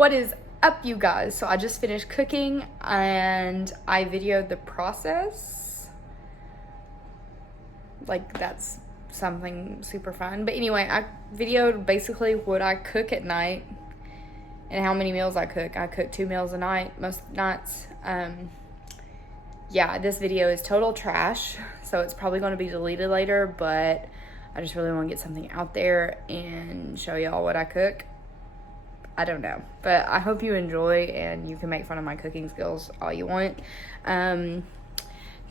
What is up, you guys? So I just finished cooking and I videoed the process. Like, that's something super fun. But anyway, I videoed basically what I cook at night and how many meals I cook. I cook 2 meals a night most nights. Yeah, this video is total trash, so it's probably going to be deleted later, but I just really want to get something out there and show y'all what I cook. I don't know, but I hope you enjoy, and you can make fun of my cooking skills all you want. Don't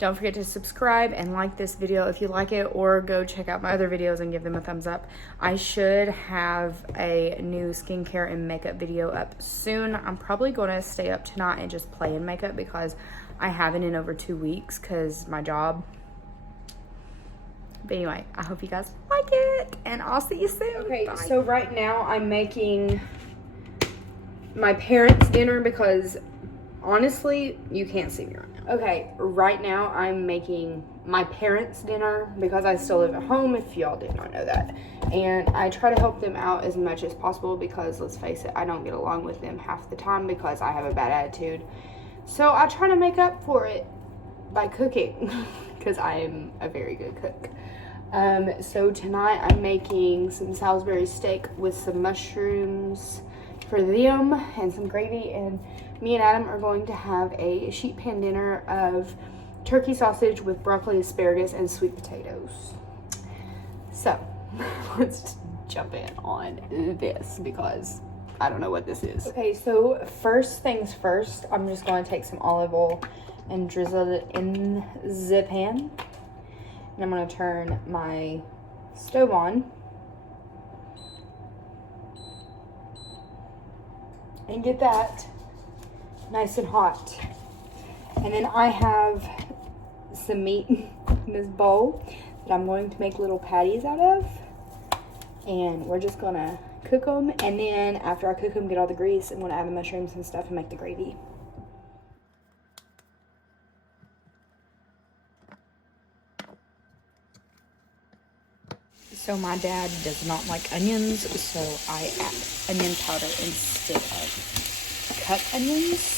forget to subscribe and like this video if you like it, or go check out my other videos and give them a thumbs up. I should have a new skincare and makeup video up soon. I'm probably going to stay up tonight and just play in makeup because I haven't in over 2 weeks because my job. But anyway, I hope you guys like it, and I'll see you soon. Okay, bye. So right now I'm making my parents' dinner because honestly, you can't see me right now. Okay, right now I'm making my parents' dinner because I still live at home, if y'all did not know that. And I try to help them out as much as possible because, let's face it, I don't get along with them half the time because I have a bad attitude. So I try to make up for it by cooking because I am a very good cook. So tonight I'm making some Salisbury steak with some mushrooms for them and some gravy, and me and Adam are going to have a sheet pan dinner of turkey sausage with broccoli, asparagus, and sweet potatoes. So let's jump in on this because I don't know what this is. Okay, so first things first, I'm just going to take some olive oil and drizzle it in the pan. And I'm going to turn my stove on and get that nice and hot. And then I have some meat in this bowl that I'm going to make little patties out of. And we're just going to cook them, and then after I cook them, get all the grease, and want to add the mushrooms and stuff and make the gravy. So my dad does not like onions, so I add onion powder instead of cut onions,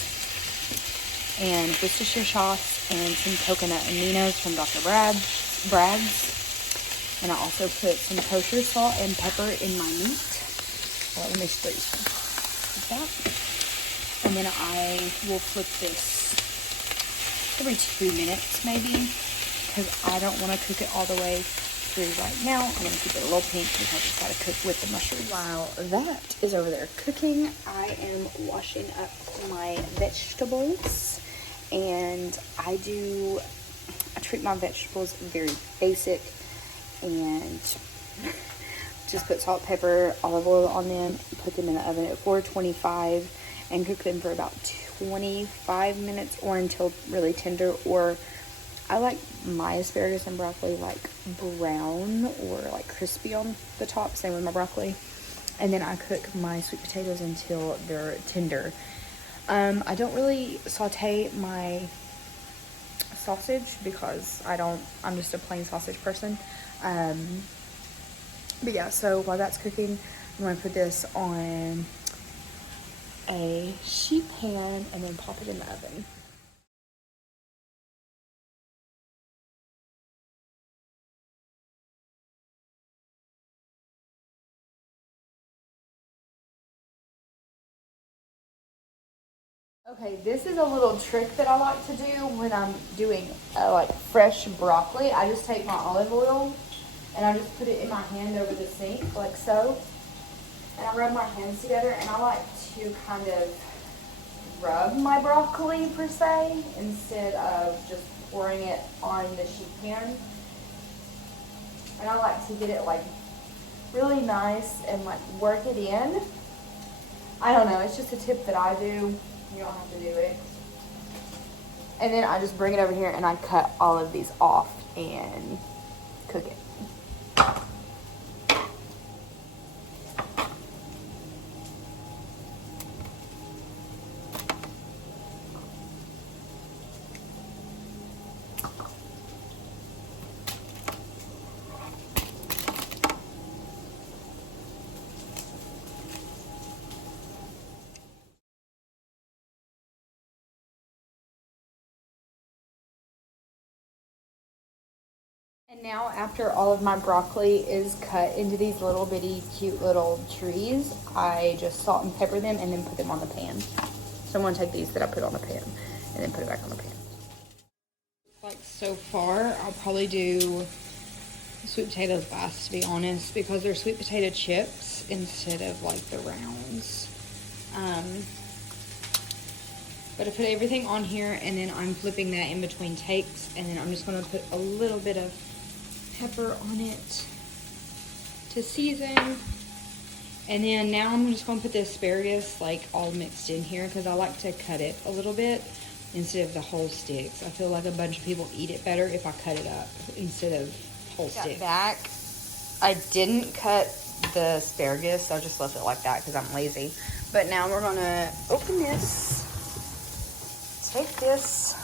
and Worcestershire sauce, and some coconut aminos from Dr. Bragg's. And I also put some kosher salt and pepper in my meat. Let me spray some like that. And then I will flip this every 2 minutes maybe, because I don't want to cook it all the way through right now. I'm going to keep it a little pink because I just got to cook with the mushrooms. While that is over there cooking, I am washing up my vegetables. And I treat my vegetables very basic, and just put salt, pepper, olive oil on them, put them in the oven at 425, and cook them for about 25 minutes or until really tender. Or I like my asparagus and broccoli like brown or like crispy on the top, same with my broccoli. And then I cook my sweet potatoes until they're tender. I don't really saute my sausage because I'm just a plain sausage person. But yeah, so while that's cooking, I'm going to put this on a sheet pan and then pop it in the oven. Okay, this is a little trick that I like to do when I'm doing like fresh broccoli. I just take my olive oil and I just put it in my hand over the sink like so, and I rub my hands together, and I like to kind of rub my broccoli per se instead of just pouring it on the sheet pan. And I like to get it like really nice and like work it in. I don't know, it's just a tip that I do. You don't have to do it. And then I just bring it over here and I cut all of these off and cook it. Now after all of my broccoli is cut into these little bitty cute little trees, I just salt and pepper them and then put them on the pan. So I'm going to take these that I put on the pan and then put it back on the pan. Like so far, I'll probably do sweet potatoes last, to be honest, because they're sweet potato chips instead of like the rounds. But I put everything on here and then I'm flipping that in between takes, and then I'm just going to put a little bit of pepper on it to season. And then now I'm just going to put the asparagus like all mixed in here because I like to cut it a little bit instead of the whole sticks. I feel like a bunch of people eat it better if I cut it up instead of whole sticks. Back, I didn't cut the asparagus, so I just left it like that because I'm lazy. But now we're going to open this, take this,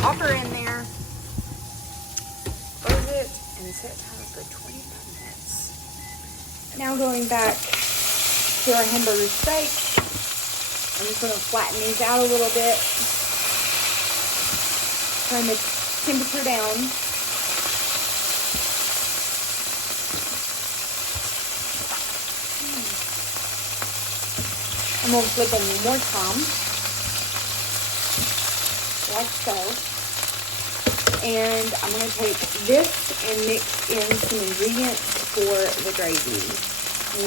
pop her in there, close it, and set timer for 25 minutes. Now going back to our hamburger steak, I'm just going to flatten these out a little bit, turn the temperature down. I'm going to flip them one more time, like so. And I'm going to take this and mix in some ingredients for the gravy.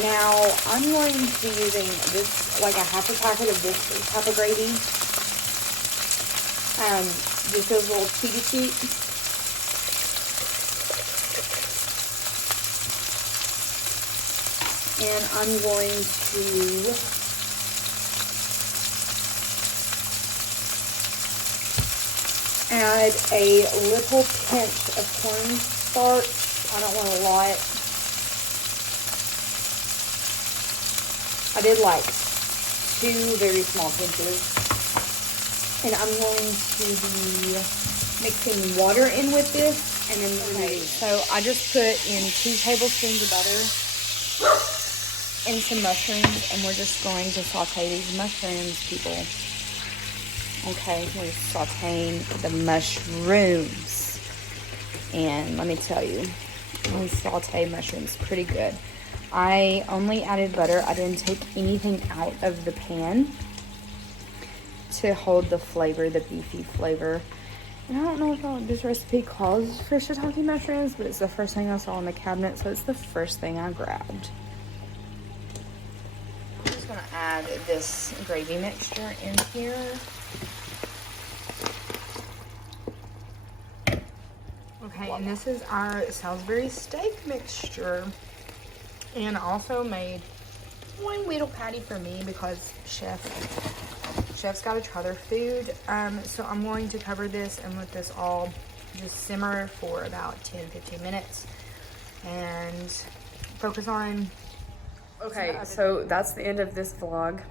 Now, I'm going to be using this, like a half a packet of this type of gravy. Just feels a little sweet. And I'm going to add a little pinch of cornstarch. I don't want a lot. I did like 2 very small pinches. And I'm going to be mixing water in with this and then removing it. So I just put in 2 tablespoons of butter and some mushrooms, and we're just going to saute these mushrooms, people. Okay, we're sauteing the mushrooms. And let me tell you, we saute mushrooms pretty good. I only added butter. I didn't take anything out of the pan to hold the flavor, the beefy flavor. And I don't know if this recipe calls for shiitake mushrooms, but it's the first thing I saw in the cabinet, so it's the first thing I grabbed. I'm just gonna add this gravy mixture in here. Okay, and this is our Salisbury steak mixture. And I also made 1 little patty for me because chefs got to try their food. So I'm going to cover this and let this all just simmer for about 10-15 minutes and focus on. Okay, so that's the end of this vlog.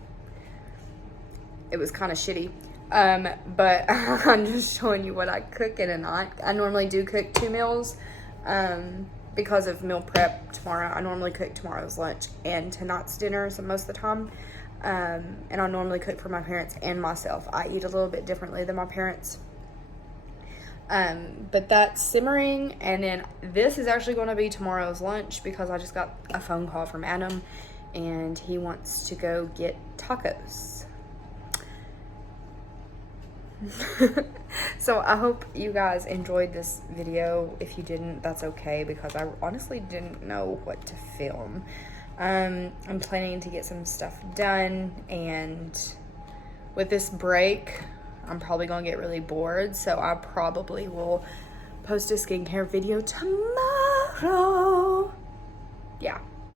It was kind of shitty. But I'm just showing you what I cook in a night. I normally do cook 2 meals, because of meal prep tomorrow. I normally cook tomorrow's lunch and tonight's dinner, so most of the time. And I normally cook for my parents and myself. I eat a little bit differently than my parents. But that's simmering, and then this is actually going to be tomorrow's lunch because I just got a phone call from Adam and he wants to go get tacos. So I hope you guys enjoyed this video. If you didn't, that's okay, because I honestly didn't know what to film. I'm planning to get some stuff done, and with this break I'm probably gonna get really bored, so I probably will post a skincare video tomorrow. Yeah.